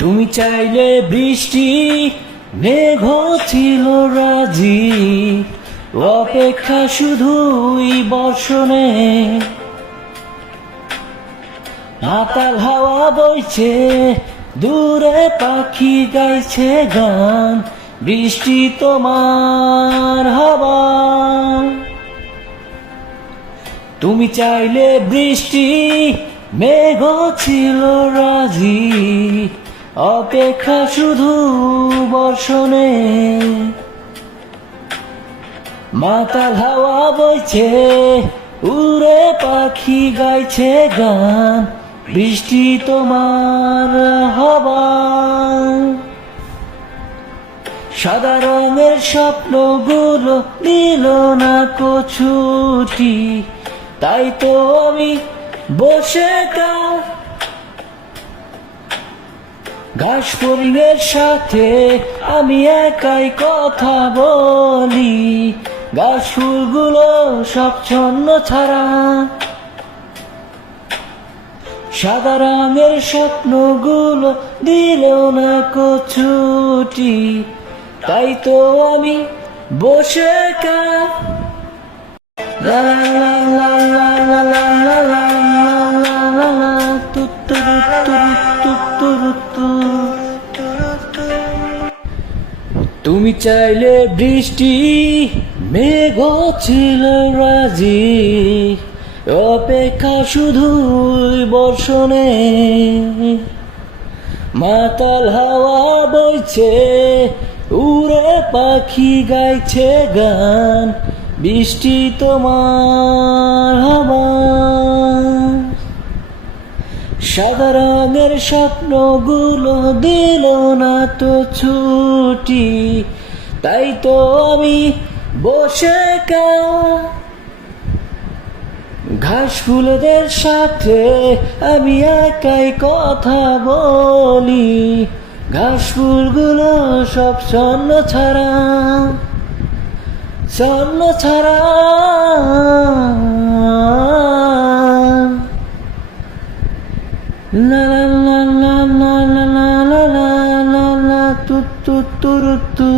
তুমি চাইলে বৃষ্টি মেঘ ছিল রাজি, অপেক্ষা শুধুই বর্ষণে। মাতাল হাওয়া বইছে, দূরে পাখি গাইছে গান, বৃষ্টি তোমার হাওয়া। তুমি চাইলে বৃষ্টি মেঘ ছিল রাজি, অপেক্ষা শুধু বর্ষণে। মাতাল হাওয়া বইছে, উড়ে পাখি গাইছে গান, বৃষ্টি তোমার হাওয়া। সাদা রঙের স্বপ্নগুলো দিল না ছুটি, তাই তো আমি বসে ঘাস ফুলের সাথে আমি একাই কথা বলি, ঘাস ফুলগুলো সব ছন্ন ছাড়া। সাদা রঙের স্বপ্নগুলো দিল না ছুটি, তাই তো আমি বসে লা লা লা লা লা লা লা লা লা লা তু তু তু তু তু। তুমি চাইলে বৃষ্টি মেঘ ছিল রাজি, অপেক্ষা শুধুই বর্ষণে। মাতাল হাওয়া বইছে, উড়ে পাখি গাইছে গান, বৃষ্টি তোমার হাওয়া। সাদা রঙের স্বপ্নগুলো দিল না তো ছুটি, তাই তো আমি বসে ঘাস ফুলদের সাথে আমি একাই কথা বলি, ঘাস ফুলগুলো সব ছন্ন ছাড়া, ছন্ন ছাড়া। লা লা লা লা লা লা লা লা লা তু তু তু তু।